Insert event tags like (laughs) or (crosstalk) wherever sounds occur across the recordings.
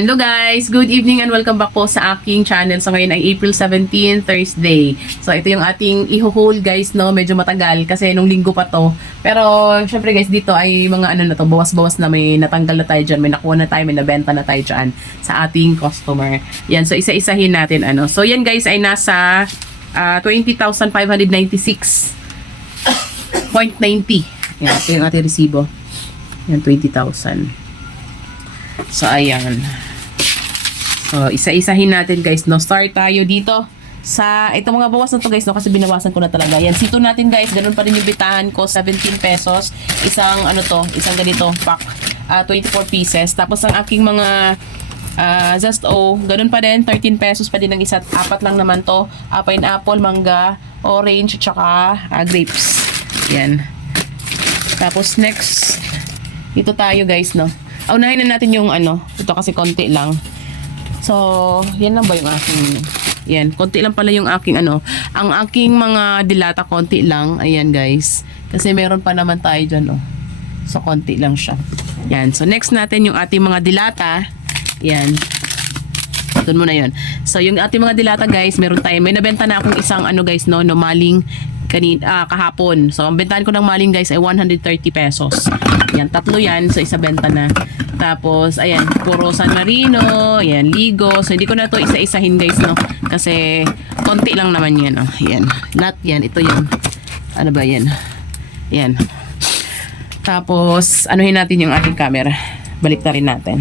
Hello guys! Good evening and welcome back po sa aking channel. So ngayon ay April 17, Thursday. So ito yung ating iho-haul guys, no? Medyo matagal kasi nung linggo pa to. Pero syempre guys, dito ay mga ano na to, bawas-bawas na may natanggal na tayo dyan, may nakuha na tayo, may nabenta na tayo dyan sa ating customer. Yan, so isa-isahin natin ano. So yan guys ay nasa ah, 20,596.90. Yan, ito yung ating resibo. Yan, 20,000. So, ayan. So, isa-isahin natin guys, no? Start tayo dito sa, ito mga bawas na to guys, no? Kasi binawasan ko na talaga. Yan, sito natin guys, ganun pa rin yung bitahan ko, 17 pesos. Isang, ano to, isang ganito, pack, ah, 24 pieces. Tapos ang aking mga ah, Zest O, ganun pa din, 13 pesos pa din ang isa't apat lang naman to. Ah, pineapple, mangga, orange, tsaka ah, grapes. Yan. Tapos next, ito tayo guys, no? Ah, Unahin na natin yung ano, ito kasi konti lang. So, yan lang ba yung aking yan, konti lang pala yung aking ano. Ang aking mga dilata konti lang. Ayan guys. Kasi meron pa naman tayo dyan oh. So, konti lang siya. Yan. So, next natin yung ating mga dilata. Yan. Doon muna yun. So, yung ating mga dilata guys, meron tayo. May nabenta na akong isang ano guys, no, no maling kanin, ah, kahapon. So, ang bentahan ko ng maling guys ay 130 pesos. Yan, tatlo yan. So, isa benta na. Tapos, ayan, puro San Marino, ayan, Ligo. So, hindi ko na to isa-isahin guys, no. Kasi, konti lang naman yan, oh. Yan. Lahat yan. Ito yan. Ano ba yan? Yan. Tapos, anuhin natin yung ating camera. Balik na rin natin.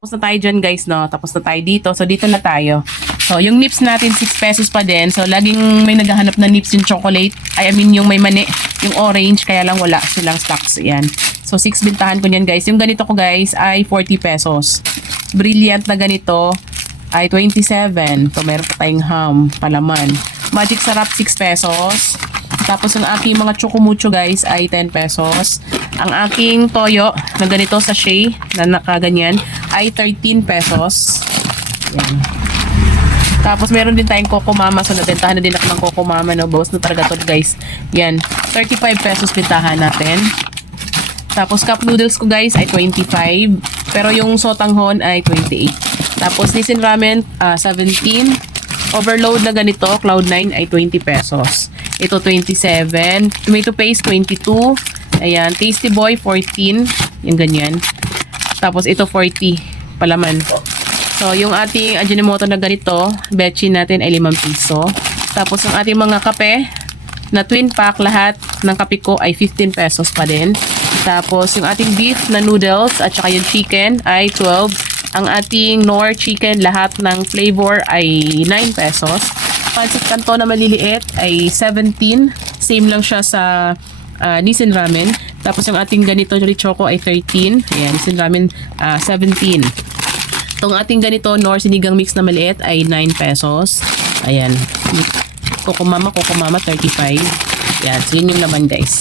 Tapos na tayo dyan guys, no? Tapos na tayo dito. So, dito na tayo. So, yung nips natin, 6 pesos pa din. So, laging may naghahanap na nips yung chocolate. I mean, yung may mani, yung orange. Kaya lang wala silang stocks. Yan. So, 6 bintahan ko niyan guys. Yung ganito ko guys ay 40 pesos. Brilliant na ganito ay 27. So, meron pa tayong ham, palaman. Magic Sarap, 6 pesos. Tapos ang aking mga chocumucho guys ay 10 pesos. Ang aking toyo na ganito sa sachet na nakaganyan ay 13 pesos. Yan. Tapos meron din tayong Coco Mama. So nabentahan na din ako ng Coco Mama. No? Bawas na talaga to guys. Yan. 35 pesos bintahan natin. Tapos cup noodles ko guys ay 25. Pero yung sotanghon ay 28. Tapos Nissin Ramen ah, 17. Overload na ganito, Cloud9 ay 20 pesos. Ito 27. Tomato paste 22. Ayan, Tasty Boy 14. Yung ganyan. Tapos ito 40 palaman. So, yung ating Ajinomoto na ganito, betchin natin ay 5 piso. Tapos ang ating mga kape na twin pack lahat ng kape ko ay 15 pesos pa din. Tapos yung ating beef na noodles at saka yung chicken ay 12. Ang ating nor chicken lahat ng flavor ay 9 pesos. Pancit kanto na maliliit ay 17. Same lang siya sa uh, Nissin Ramen. Tapos yung ating ganito choco ay 13. Ayan, Nissin Ramen ah, 17. Itong ating ganito, nor sinigang mix na maliit ay 9 pesos. Ayan. Coco Mama, Coco Mama, 35. Yan. So, yun yung laman, guys.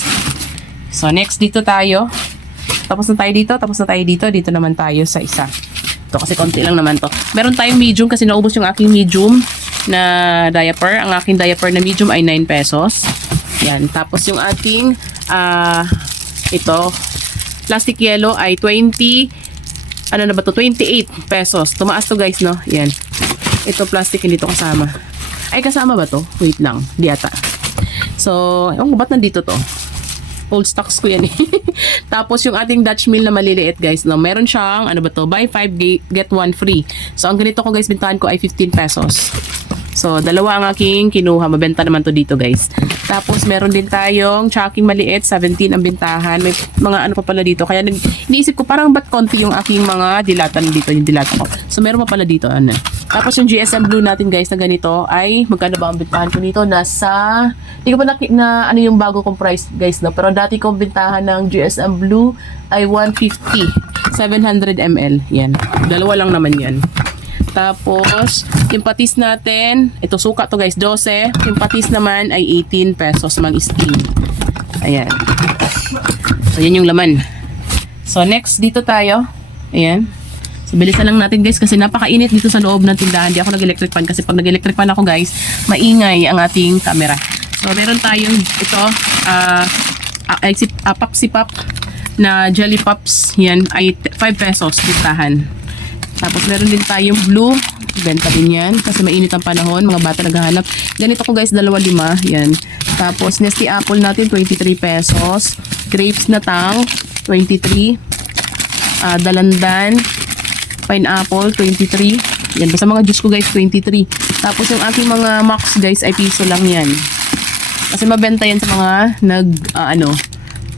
So, next dito tayo. Tapos na tayo dito, tapos na tayo dito. Dito naman tayo sa isa. Ito kasi konti lang naman to. Meron tayong medium kasi naubos yung aking medium na diaper. Ang aking diaper na medium ay 9 pesos. Yan. Tapos yung ating ah ito, plastic yellow ay 20 ano na ba to? 28 pesos. Tumaas to guys, no? Yan. Ito plastic, hindi to kasama. Ay, kasama ba to? Wait lang. Di ata. So, ewan ko, ba't nandito to? Old stocks ko yan eh. (laughs) Tapos yung ating Dutch meal na maliliit guys, no? meron siyang, ano ba to? Buy 5, get 1 free. So, ang ganito ko guys, bintahan ko ay 15 pesos. So, dalawa ang aking kinuha. Mabenta naman to dito, guys. Tapos, meron din tayong chocking maliit. 17 ang bintahan. May mga ano pa pala dito. Kaya, nag, iniisip ko, parang ba't konti yung aking mga dilatan dito, yung dilata ko. So, meron pa pala dito. Ano. Tapos, yung GSM Blue natin, guys, na ganito, ay, magkano ba ang bintahan ko nito? Nasa, hindi ko pa na, na ano yung bago kong price, guys, no? Pero dati kong bintahan ng GSM Blue ay 150. 700 ml. Yan. Dalawa lang naman yan. Tapos, yung patis natin, ito suka to guys, 12. Yung patis naman ay 18 pesos mang steam. Ayan. So, yan yung laman. So, next dito tayo. Ayan. So, bilisan lang natin guys kasi napakainit dito sa loob ng tindahan. Di ako nag-electric fan kasi pag nag-electric fan ako guys, maingay ang ating camera. So, meron tayong ito, ah, uh, uh, Papsi Pop na Jelly Pops. Yan ay 5 pesos tindahan. Tapos meron din tayong blue. Benta din yan. Kasi mainit ang panahon. Mga bata naghahanap. Ganito ko guys, dalawa lima. Yan. Tapos Nesty Apple natin, 23 pesos. Grapes na tang, 23. Ah, dalandan, pineapple, 23. Yan. Basta mga juice ko guys, 23. Tapos yung aking mga max guys, ay piso lang yan. Kasi mabenta yan sa mga nag, ah, ano,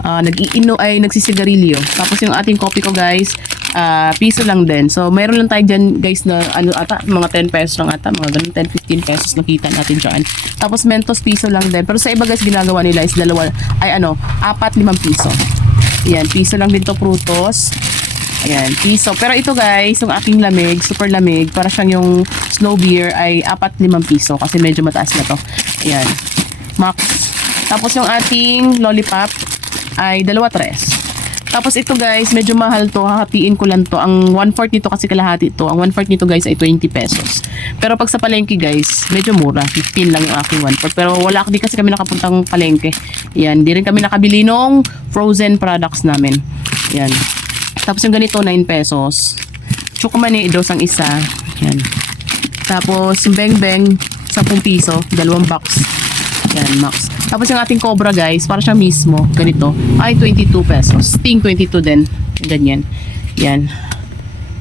ah, nag-iino ay nagsisigarilyo. Tapos yung ating coffee ko guys, ah, piso lang din. So mayroon lang tayo dyan guys na ano ata, mga 10 pesos lang ata, mga ganun 10, 15 pesos nakita natin dyan. Tapos Mentos piso lang din. Pero sa iba guys ginagawa nila is dalawa, ay ano, apat, limang piso. Ayan, piso lang din to prutos. Ayan, piso. Pero ito guys, yung aking lamig, super lamig, para siyang yung snow beer ay apat, limang piso kasi medyo mataas na to. Ayan, max. Tapos yung ating lollipop ay dalawa tres. Tapos ito guys, medyo mahal to. Hahatiin ko lang to. Ang 1/4 nito kasi kalahati to. Ang 1/4 nito guys ay 20 pesos. Pero pag sa palengke guys, medyo mura. 15 lang yung aking 1/4. Pero wala di kasi kami nakapuntang palengke. Yan, di rin kami nakabili nung frozen products namin. Yan. Tapos yung ganito 9 pesos. Chukumani dos ang isa. Yan. Tapos yung beng beng 10 piso, dalawang box. Yan, max. Tapos yung ating Cobra guys, para siya mismo, ganito, ay 22 pesos. Sting 22 din. Ganyan. Yan.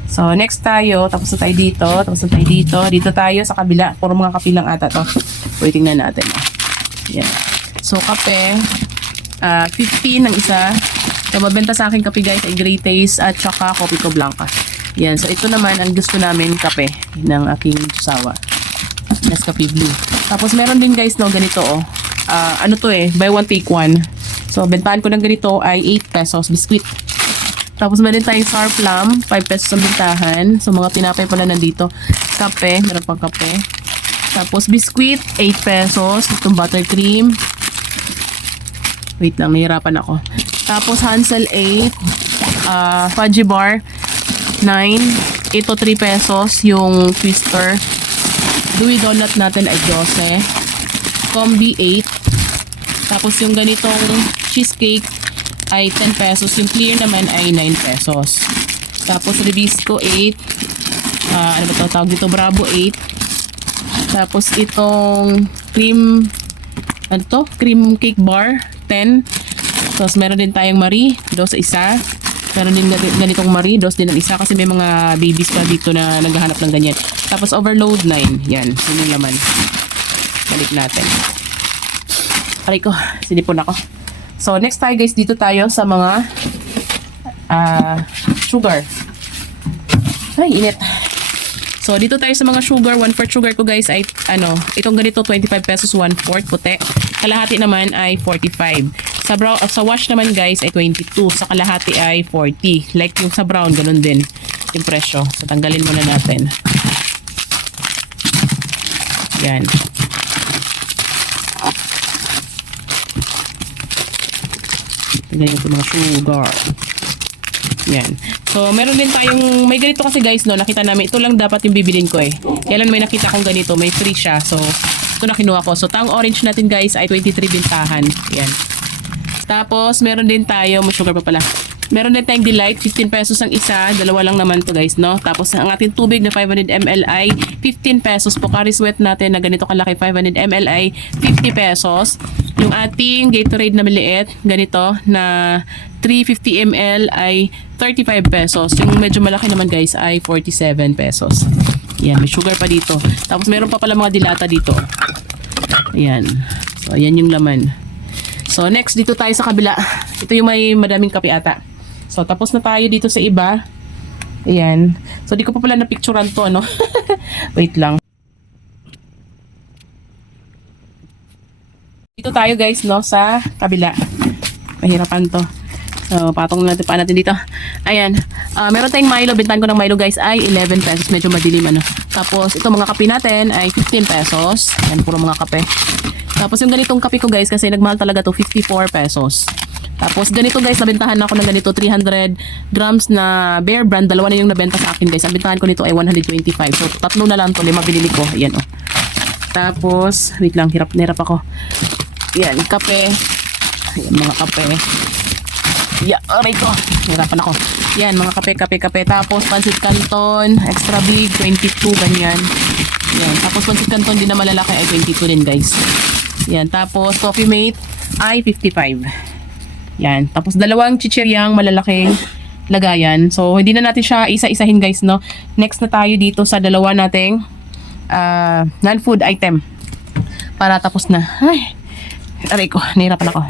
So, next tayo. Tapos na tayo dito. Tapos na tayo dito. Dito tayo sa kabila. Puro mga kape lang ata to. Wait, tingnan natin. Yan. So, kape. ah 15 ng isa. So, mabenta sa akin kape guys ay Great Taste at saka Coffee ko Blanca. Yan. So, ito naman ang gusto namin kape ng aking sawa. Nescafe Blue. Tapos meron din guys no ganito oh. Ah, ano to eh, buy one take one. So bentahan ko ng ganito ay 8 pesos biscuit. Tapos meron tayong sour plum, 5 pesos ang bentahan. So mga tinapay pala nandito. Kape, meron pang kape. Tapos biscuit, 8 pesos. Itong buttercream. Wait lang, nahirapan ako. Tapos Hansel 8. ah fudgy bar, 9. Ito 3 pesos yung twister. Dewey Donut natin ay 12. Combi 8. Tapos yung ganitong cheesecake ay 10 pesos. Yung clear naman ay 9 pesos. Tapos Ribisco 8. Ah, ano ba ito tawag dito? Bravo 8. Tapos itong cream ano to? Cream cake bar 10. Tapos meron din tayong Marie, dos sa isa. Meron din gani- ganitong Marie, dos din ang isa kasi may mga babies pa dito na naghahanap ng ganyan. Tapos overload 9. Yan, yun yung laman. Balik natin. Aray ko, sinipon ako. So, next tayo guys, dito tayo sa mga ah sugar. Ay, init. So, dito tayo sa mga sugar. 1 4 sugar ko guys ay, ano, itong ganito, 25 pesos, 1 4 puti. Kalahati naman ay 45. Sa, brown, sa wash naman guys ay 22. Sa kalahati ay 40. Like yung sa brown, ganun din yung presyo. So, tanggalin muna natin. Yan. Tanggalin ko mga sugar. Yan. So, meron din tayong, may ganito kasi guys, no, nakita namin, ito lang dapat yung bibilin ko eh. Kailan may nakita kong ganito, may free siya. So, ito na kinuha ko. So, tang orange natin guys ay 23 bintahan. Yan. Tapos, meron din tayo, may sugar pa pala. Meron din tayong delight, 15 pesos ang isa. Dalawa lang naman to guys, no? Tapos, ang ating tubig na 500 ml ay 15 pesos. Pocari Sweat natin na ganito kalaki, 500 ml ay 50 pesos. Yung ating Gatorade na maliit, ganito, na 350 ml ay 35 pesos. Yung medyo malaki naman guys ay 47 pesos. Yan, may sugar pa dito. Tapos meron pa pala mga dilata dito. Ayan. So, ayan yung laman. So, next, dito tayo sa kabila. Ito yung may madaming kape ata. So, tapos na tayo dito sa iba. Ayan. So, di ko pa pala na-picturean to, no? (laughs) Wait lang. Dito tayo guys, no, sa kabila. Mahirapan to. So, patong natin pa natin dito. Ayan. Ah, meron tayong Milo. Bintan ko ng Milo guys ay 11 pesos. Medyo madilim ano. Tapos, ito mga kape natin ay 15 pesos. Ayan, puro mga kape. Tapos yung ganitong kape ko guys kasi nagmahal talaga to 54 pesos. Tapos ganito guys, nabentahan ako ng ganito 300 grams na Bear Brand. Dalawa na yung nabenta sa akin guys. Ang bentahan ko nito ay 125. So tatlo na lang to, lima binili ko. Ayan oh. Tapos, wait lang, hirap na hirap ako. Yan, kape. Ayan, mga kape. Yeah, aray ko. Hirapan ako. Yan, mga kape, kape, kape. Tapos, pancit canton, extra big, 22, ganyan. Yan. Tapos, pancit canton din na malalaki ay 22 din, guys. Yan. Tapos, coffee mate ay 55. Yan. Tapos, dalawang chichiryang malalaking lagayan. So, hindi na natin siya isa-isahin, guys, no? Next na tayo dito sa dalawa nating ah, non-food item. Para tapos na. Ay, aray ko, nahirapan ako.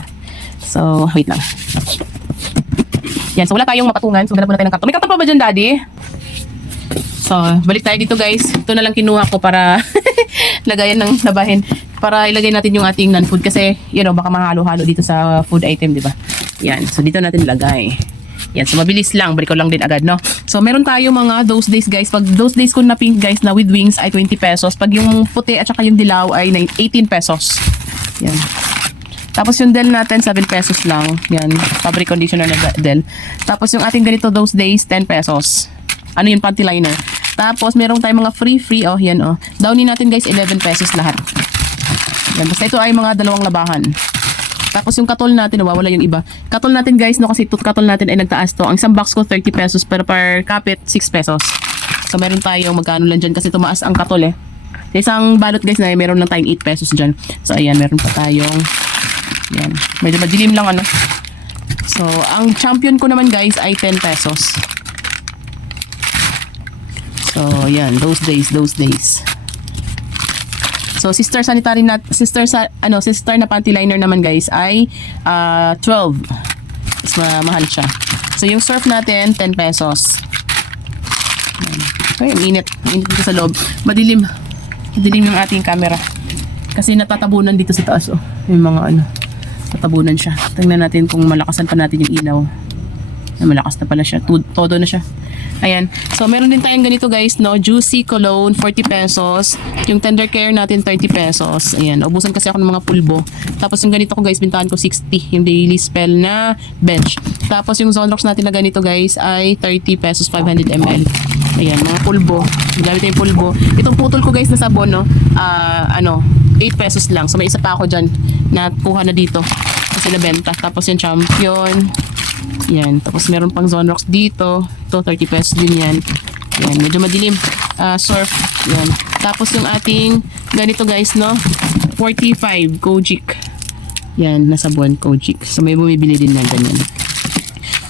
So, wait lang. Yan, so wala tayong mapatungan. So, ganap muna tayo ng karton. May karton pa ba dyan, Daddy? So, balik tayo dito, guys. Ito na lang kinuha ko para (laughs) lagayan ng labahin. Para ilagay natin yung ating non-food. Kasi, you know, baka mahalo-halo dito sa food item, di ba? Yan, so dito natin lagay. Yan, so mabilis lang. Balik ko lang din agad, no? So, meron tayo mga those days, guys. Pag those days ko na pink, guys, na with wings ay 20 pesos. Pag yung puti at saka yung dilaw ay 9 18 pesos. Yan. Tapos yung Dell natin, 7 pesos lang. Yan, fabric conditioner na Dell. Tapos yung ating ganito those days, 10 pesos. Ano yung panty liner. Tapos meron tayong mga free free, oh, yan oh. Downy natin guys, 11 pesos lahat. Yan, basta ito ay mga dalawang labahan. Tapos yung katol natin, nawawala yung iba. Katol natin guys, no, kasi katol natin ay nagtaas to. Ang isang box ko, 30 pesos, pero per kapit, 6 pesos. So meron tayo, magkano lang dyan, kasi tumaas ang katol eh. Sa isang balot guys na meron lang tayong 8 pesos dyan. So ayan, meron pa tayong yan. Medyo madilim lang ano. So, ang champion ko naman guys ay 10 pesos. So, yan. Those days, those days. So, sister sanitary na, sister sa, ano, sister na panty liner naman guys ay ah, 12. Mas ma- mahal siya. So, yung surf natin, 10 pesos. Ay, init. Init dito sa loob. Madilim. Madilim yung ating camera. Kasi natatabunan dito sa taas, oh. Yung mga ano. Tatabunan siya. Tingnan natin kung malakasan pa natin yung ilaw. Ay, malakas na pala siya. Todo na siya. Ayan. So, meron din tayong ganito guys, no? Juicy Cologne, 40 pesos. Yung Tender Care natin, 30 pesos. Ayan. Ubusan kasi ako ng mga pulbo. Tapos yung ganito ko guys, bintahan ko 60. Yung Daily Spell na bench. Tapos yung Zonrox natin na ganito guys ay 30 pesos, 500 ml. Ayan, mga pulbo. Gamit tayong pulbo. Itong putol ko guys na sabon, no? Ah, ano, 8 pesos lang. So may isa pa ako dyan na kuha na dito. Kasi nabenta. Tapos yung champion. Yan. Tapos meron pang Zonrox dito. Ito, 30 pesos din yan. Yan. Medyo madilim. Ah, surf. Yan. Tapos yung ating ganito guys, no? 45 Kojic. Yan. Nasa buwan Kojic. So may bumibili din ng ganyan.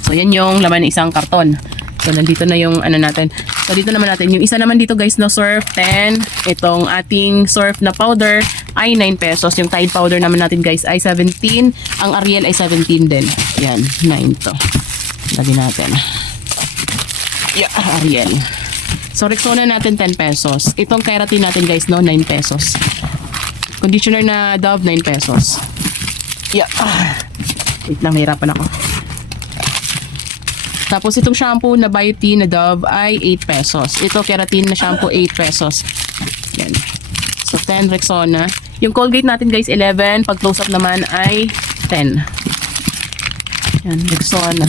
So yan yung laman ng isang karton. So nandito na yung ano natin. So dito naman natin. Yung isa naman dito guys no surf 10. Itong ating surf na powder ay 9 pesos. Yung Tide powder naman natin guys ay 17. Ang Ariel ay 17 din. Yan. 9 to. Lagyan natin. Yeah, Ariel. So Rexona natin 10 pesos. Itong keratin natin guys no 9 pesos. Conditioner na Dove 9 pesos. Yeah. Wait lang, mahirapan ako. Tapos itong shampoo na Biotin na Dove ay 8 pesos. Ito keratin na shampoo 8 pesos. Yan. So 10 Rexona. Yung Colgate natin guys 11. Pag close up naman ay 10. Yan, Rexona.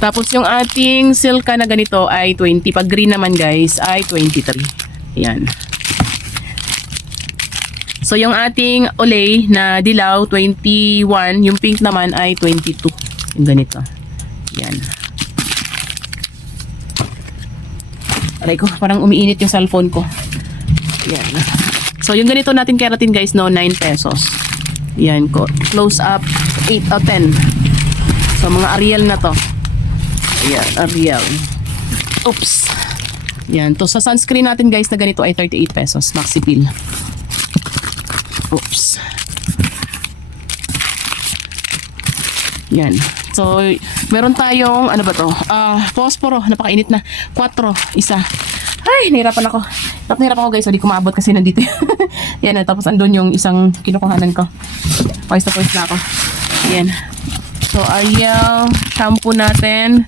Tapos yung ating Silka na ganito ay 20. Pag green naman guys ay 23. Yan. So yung ating Olay na dilaw 21, yung pink naman ay 22. Yung ganito. Yan. Aray ko, parang umiinit yung cellphone ko. Yan. So yung ganito natin keratin guys no, 9 pesos. Yan ko. Close up 8 o 10. So mga Ariel na to. Ayan, Ariel. Oops. Yan. To sa sunscreen natin guys na ganito ay 38 pesos. Maxi Peel. Oops. Yan. So, meron tayong, ano ba to? Ah, posporo. Napakainit na. 4. Isa. Ay, nahirapan ako. Tapos nahirapan ako guys. Hindi ko maabot kasi nandito. (laughs) yan. Tapos andun yung isang kinukuhanan ko. Pawis na pawis na ako. Yan. So, Ariel, shampoo natin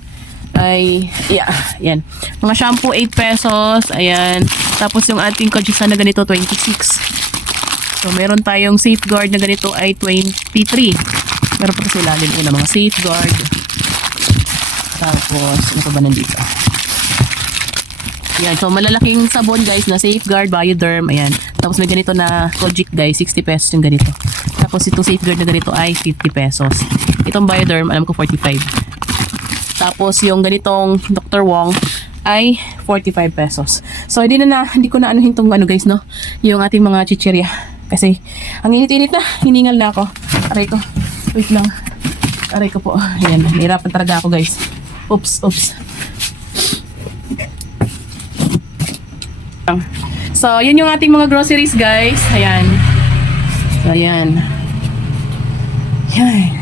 ay, yeah, yan. Mga shampoo, 8 pesos. Ayan. Tapos yung ating Kojisa na ganito, 26. So, meron tayong safeguard na ganito ay 23. Meron pa kasi ilalim ko mga safeguard. Tapos, ano pa ba nandito? Yan, so malalaking sabon guys na safeguard, bioderm, ayan. Tapos may ganito na Kojic guys, 60 pesos yung ganito. Tapos ito safeguard na ganito ay 50 pesos. Itong bioderm, alam ko 45. Tapos yung ganitong Dr. Wong ay 45 pesos. So hindi na, na hindi ko na anuhin tong ano guys no, yung ating mga chichirya. Kasi ang init-init na, hiningal na ako. Aray ko. Wait lang. Aray ko po. Ayan, nahirapan talaga ako guys. Oops, oops. So, yun yung ating mga groceries guys. Ayan. So, ayan. Yan.